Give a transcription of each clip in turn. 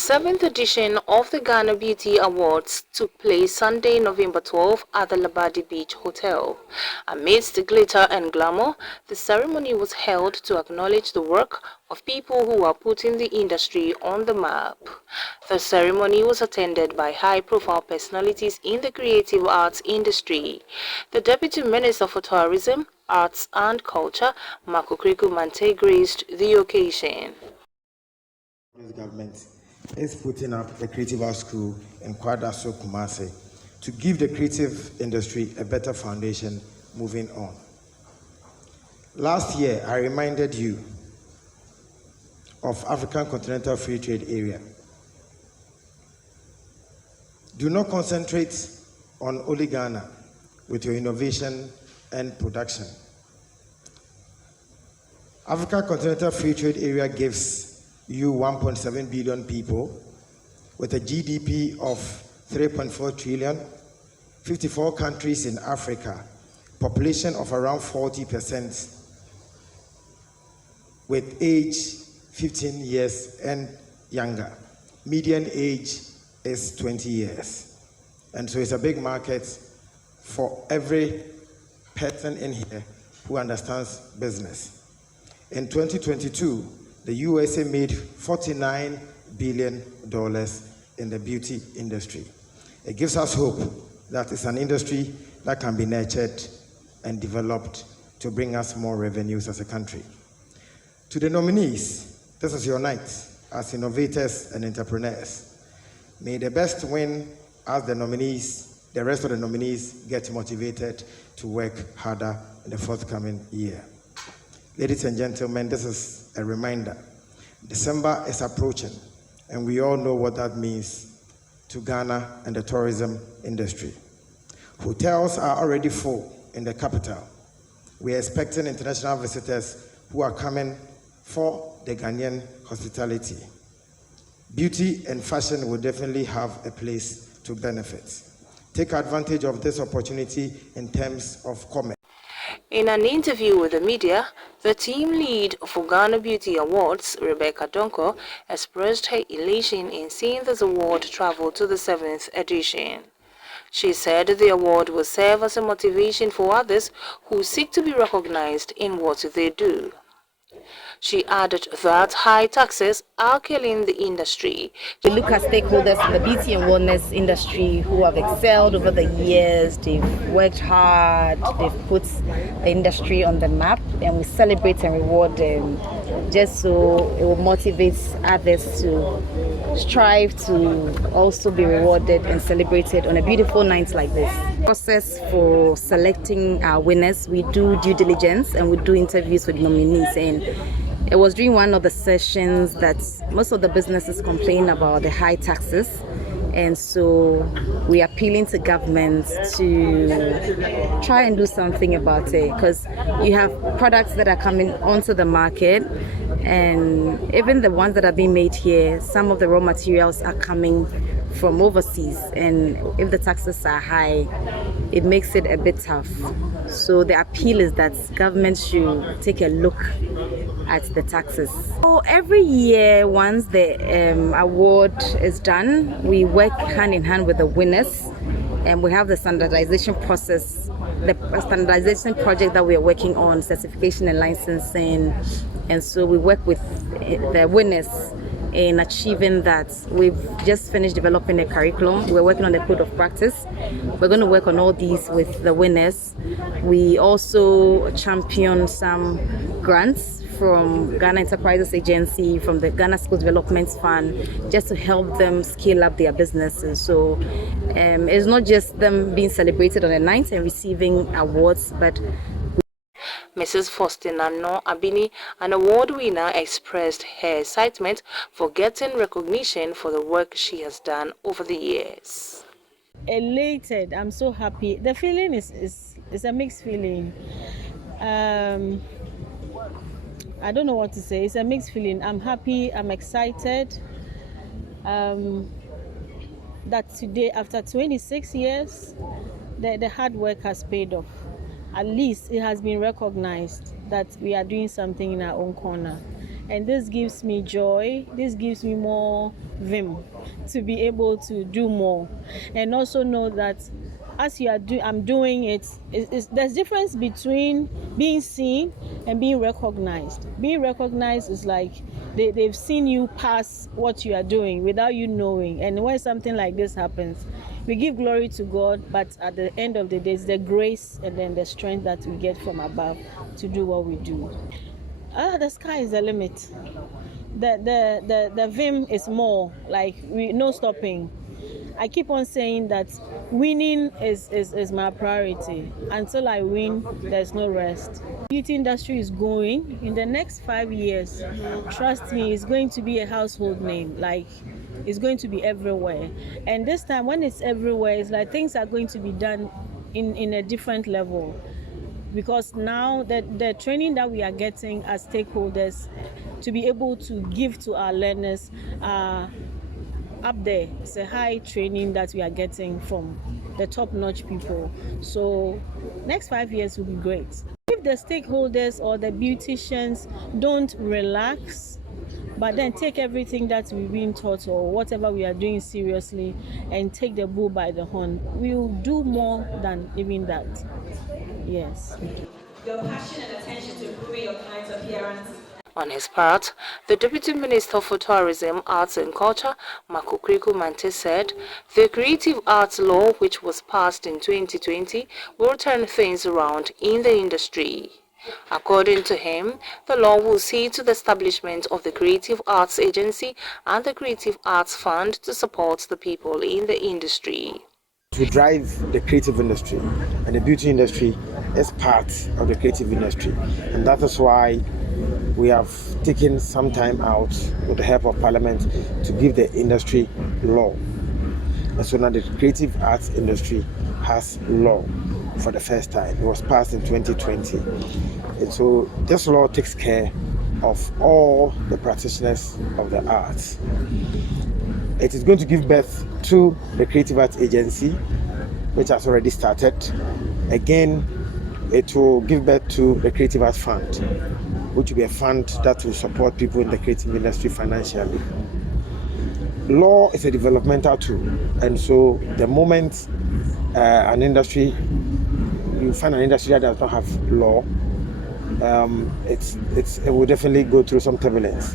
7th edition of the Ghana Beauty Awards took place Sunday, November 12 at the Labadi Beach Hotel. Amidst glitter and glamour, the ceremony was held to acknowledge the work of people who are putting the industry on the map. The ceremony was attended by high-profile personalities in the creative arts industry. The Deputy Minister for Tourism, Arts and Culture, Marco Kriku Mante, graced the occasion. The government is putting up the Creative Arts School in Kwadaso, Kumasi to give the creative industry a better foundation moving on. Last year, I reminded you of African Continental Free Trade Area. Do not concentrate on only Ghana with your innovation and production. African Continental Free Trade Area gives you 1.7 billion people with a GDP of 3.4 trillion, 54 countries in Africa, population of around 40%, with age 15 years and younger. Median age is 20 years. And so it's a big market for every person in here who understands business. In 2022, the USA made $49 billion in the beauty industry. It gives us hope that it's an industry that can be nurtured and developed to bring us more revenues as a country. To the nominees, this is your night as innovators and entrepreneurs. May the best win as the nominees, the rest of the nominees get motivated to work harder in the forthcoming year. Ladies and gentlemen, this is a reminder. December is approaching, and we all know what that means to Ghana and the tourism industry. Hotels are already full in the capital. We are expecting international visitors who are coming for the Ghanaian hospitality. Beauty and fashion will definitely have a place to benefit. Take advantage of this opportunity in terms of commerce. In an interview with the media, the team lead for Ghana Beauty Awards, Rebecca Donko, expressed her elation in seeing this award travel to the 7th edition. She said the award will serve as a motivation for others who seek to be recognized in what they do. She added that high taxes are killing the industry. We look at stakeholders in the beauty and wellness industry who have excelled over the years. They've worked hard, they've put the industry on the map, and we celebrate and reward them just so it will motivate others to strive to also be rewarded and celebrated on a beautiful night like this. Process for selecting our winners, we do due diligence and we do interviews with nominees, and it was during one of the sessions that most of the businesses complain about the high taxes, and so we are appealing to government to try and do something about it, because you have products that are coming onto the market, and even the ones that are being made here, some of the raw materials are coming from overseas, and if the taxes are high, it makes it a bit tough. So the appeal is that government should take a look at the taxes. So every year, once the award is done, we work hand in hand with the winners, and we have the standardization process, the standardization project that we are working on, certification and licensing, and so we work with the winners in achieving that. We've just finished developing a curriculum. We're working on the code of practice. We're going to work on all these with the winners. We also champion some grants from Ghana Enterprises Agency, from the Ghana Skills Development Fund, just to help them scale up their businesses. So it's not just them being celebrated on the night and receiving awards, but Mrs. Faustina No Abini, an award winner, expressed her excitement for getting recognition for the work she has done over the years. Elated, I'm so happy. The feeling is a mixed feeling. I don't know what to say. It's a mixed feeling. I'm happy, I'm excited that today, after 26 years, the hard work has paid off. At least it has been recognized that we are doing something in our own corner. and this gives me joy. This gives me more vim to be able to do more, and also know that as I'm doing it. There's difference between being seen and being recognized. Being recognized is like they've seen you pass what you are doing without you knowing. And when something like this happens, we give glory to God, but at the end of the day, it's the grace and then the strength that we get from above to do what we do. The sky is the limit. The vim is more like no stopping. I keep on saying that winning is my priority. Until I win, there's no rest. Beauty industry is going. In the next 5 years, trust me, it's going to be a household name. Like, it's going to be everywhere. And this time, when it's everywhere, it's like things are going to be done in a different level. Because now the training that we are getting as stakeholders to be able to give to our learners up there. It's a high training that we are getting from the top-notch people. So next 5 years will be great. If the stakeholders or the beauticians don't relax, but then take everything that we've been taught or whatever we are doing seriously and take the bull by the horn, we will do more than even that. Yes. Your passion and attention to improving your client's appearance. On his part, the Deputy Minister for Tourism, Arts and Culture, Marco Kriku Mante, said the Creative Arts Law, which was passed in 2020, will turn things around in the industry. According to him, the law will see to the establishment of the Creative Arts Agency and the Creative Arts Fund to support the people in the industry. To drive the creative industry, and the beauty industry is part of the creative industry, and that is why we have taken some time out with the help of Parliament to give the industry law. And so now the creative arts industry has law for the first time. It was passed in 2020. And so this law takes care of all the practitioners of the arts. It is going to give birth to the Creative Arts Agency, which has already started. Again, it will give birth to the Creative Arts Fund, which will be a fund that will support people in the creative industry financially. Law is a developmental tool, and so the moment you find an industry that does not have law, it will definitely go through some turbulence.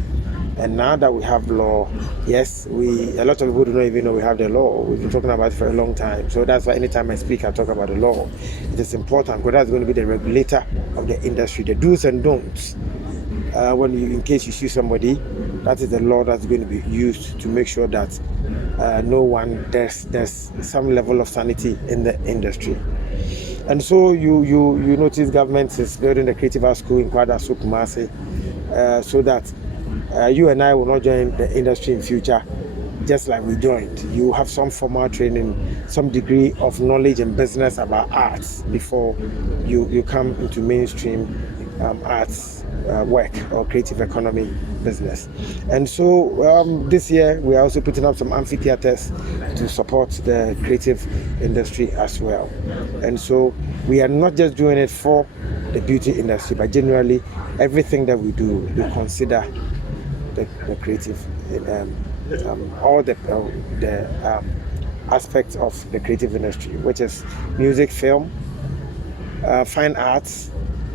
And now that we have law, yes, a lot of people do not even know we have the law. We've been talking about it for a long time. So that's why anytime I speak, I talk about the law. It is important because that's going to be the regulator of the industry, the do's and don'ts. In case you sue somebody, that is the law that's going to be used to make sure that there's some level of sanity in the industry. And so you notice government is building the Creative Arts School in Kwadaso, Kumasi, so that you and I will not join the industry in future just like we joined. You have some formal training, some degree of knowledge and business about arts before you come into mainstream arts work or creative economy business. And so this year we are also putting up some amphitheaters to support the creative industry as well. And so we are not just doing it for the beauty industry, but generally everything that we do, we consider the creative, all the aspects of the creative industry, which is music, film, fine arts,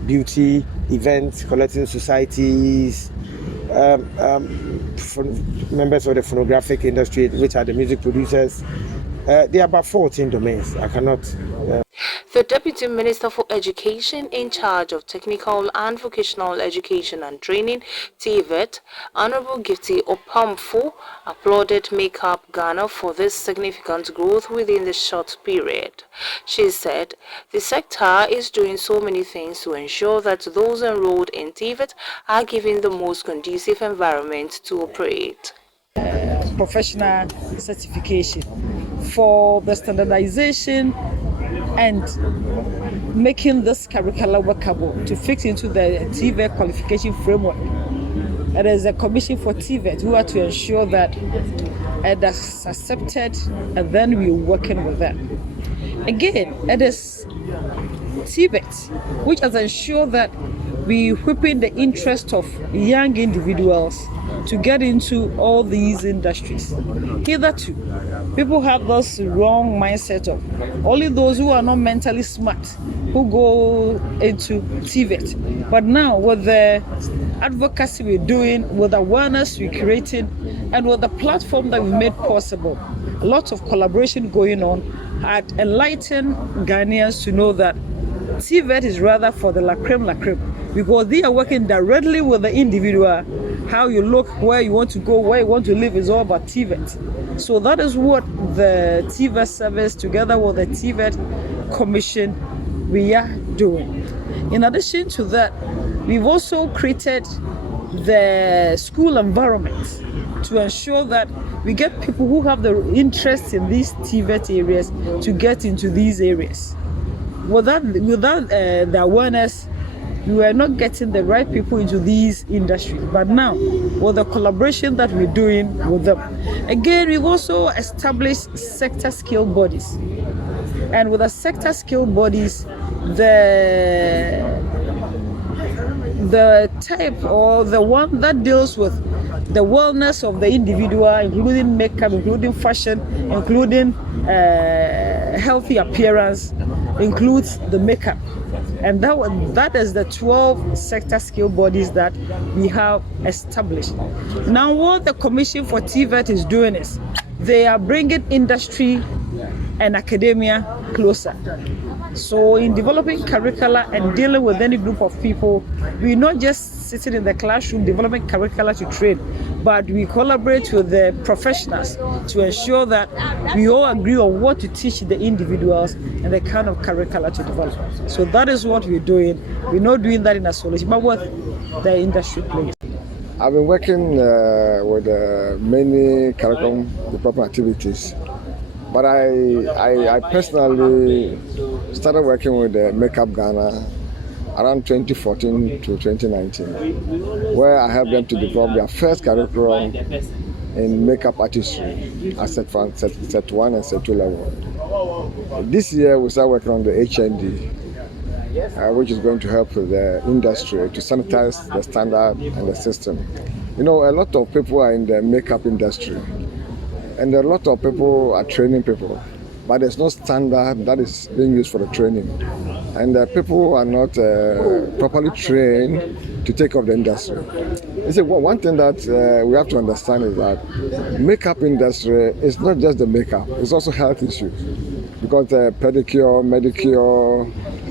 beauty, events, collecting societies, members of the phonographic industry, which are the music producers. There are about 14 domains. I cannot. The Deputy Minister for Education in charge of Technical and Vocational Education and Training, TVET, Honorable Gifty Opamfo, applauded Make Up Ghana for this significant growth within the short period. She said the sector is doing so many things to ensure that those enrolled in TVET are given the most conducive environment to operate. Professional certification for the standardization and making this curriculum workable to fit into the TVET qualification framework. There is a commission for TVET who are to ensure that it is accepted, and then we're working with them. Again, it is TVET which has ensured that be whipping the interest of young individuals to get into all these industries. Hitherto, people have this wrong mindset of only those who are not mentally smart who go into TVET. But now, with the advocacy we're doing, with the awareness we're creating, and with the platform that we made possible, a lot of collaboration going on had enlightened Ghanaians to know that TVET is rather for the la creme, because they are working directly with the individual. How you look, where you want to go, where you want to live is all about TVET. So that is what the TVET service, together with the TVET Commission, we are doing. In addition to that, we've also created the school environment to ensure that we get people who have the interest in these TVET areas to get into these areas. Without the awareness, we were not getting the right people into these industries. But now, with the collaboration that we're doing with them, again, we've also established sector skill bodies. And with the sector skill bodies, the type or the one that deals with the wellness of the individual, including makeup, including fashion, including healthy appearance, includes the makeup. And that is the 12 sector skill bodies that we have established. Now, what the Commission for TVET is doing is they are bringing industry and academia closer. So in developing curricula and dealing with any group of people, we're not just sitting in the classroom developing curricula to train, but we collaborate with the professionals to ensure that we all agree on what to teach the individuals and the kind of curricula to develop. So that is what we're doing. We're not doing that in isolation, but with the industry players. I've been working with many curriculum development activities. But I personally started working with Makeup Ghana around 2014 to 2019, where I helped them to develop their first curriculum in makeup artistry at set 1 and set 2 level. This year we started working on the HND, which is going to help the industry to sanitize the standard and the system. You know, a lot of people are in the makeup industry, and a lot of people are training people, but there's no standard that is being used for the training. And people are not properly trained to take up the industry. You see, one thing that we have to understand is that makeup industry is not just the makeup, it's also health issues. Because pedicure, manicure,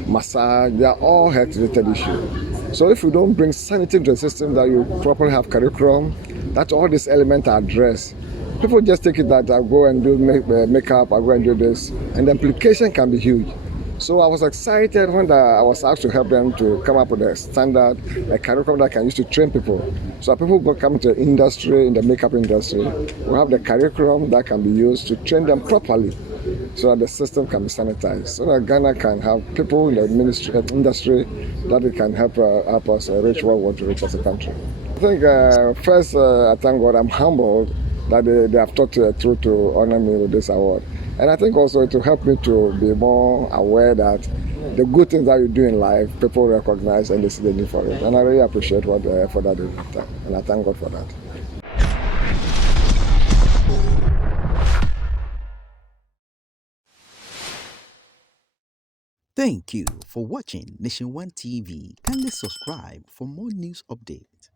massage, they are all health-related issues. So if you don't bring sanity into the system, that you properly have curriculum, that all these elements are addressed, people just take it that I go and do makeup, I go and do this, and the implication can be huge. So I was excited when I was asked to help them to come up with a standard, a curriculum that can use to train people. So people who come to the industry, in the makeup industry, we have the curriculum that can be used to train them properly so that the system can be sanitized, so that Ghana can have people in the industry that it can help us reach what we want to reach as a country. I think first, I thank God, I'm humbled that they have thought through to honor me with this award. And I think also it will help me to be more aware that the good things that you do in life, people recognize and they see the need for it. And I really appreciate what the effort that they did, and I thank God for that. Thank you for watching Nation One TV. Kindly subscribe for more news updates.